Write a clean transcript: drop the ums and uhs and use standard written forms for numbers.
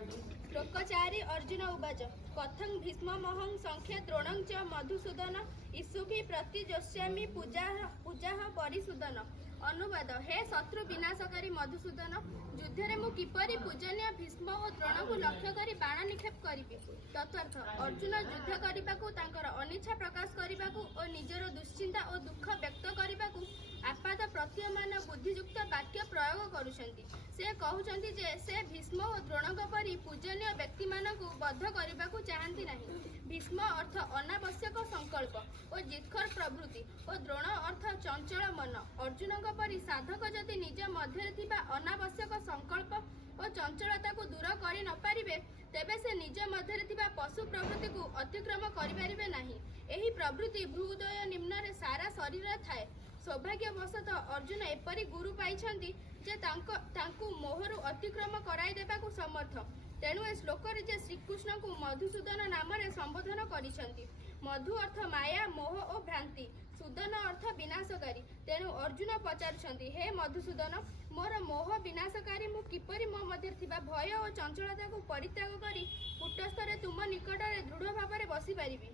श्लोक 4 अर्जुन उवाच कथं भीष्ममहं संख्ये द्रोणं च मधुसूदन ईशुभि प्रतिजोष्यामि पूजा परिसूदन। अनुवाद हे शत्रु विनाशकारी मधुसूदन युद्धरे मु किपरि पूजनीय भीष्म और द्रोण को लक्ष्य करी बाण निक्षेप करी। तदर्थ अर्जुन युद्ध करने तांकर अनिच्छा प्रकाश करने और निजर दुश्चिंता और दुख व्यक्त करने आपात प्रतीयमान बुद्धियुक्त वाक्य प्रयोग करुछंती। से कहउछंती जे से भीष्म और द्रोण परी पूजनीय व्यक्ति मानकु बद्ध करने को चाहती नहीं। भीष्म अर्थ अनावश्यक संकल्प और जितखर प्रवृत्ति और द्रोण अर्थ चंचल मन। अर्जुन परी साधक जदि निज मध्य थिबा अनावश्यक संकल्प और चंचलता को दूर करि न पारिबे तेबे से निज मध्य थिबा पशु प्रवृत्ति को अतिक्रम करि पारिबे नाही। एही प्रवृत्ति भ्रूदय निम्न रे सारा शरीर थाए। सौभाग्यवशतः अर्जुन एपरी गुरु पाइछंती जे तांकु मोहरु अतिक्रम कराई देबाकु समर्थ। तेणु ए श्लोक जे श्रीकृष्ण को मधुसूदन नाम रे संबोधन करिसंती। मधु अर्थ माया मोह और भ्रांति, सूदन अर्थ विनाशकारी। तेणु अर्जुन पचारुछंती हे मधुसूदन मोर मोह विनाशकारी मु किपरि मो मध्य थिबा भय और चंचलता को परित्याग करी कूटस्थरे तुम निकटरे दृढ़ भाव बसी पारिबी।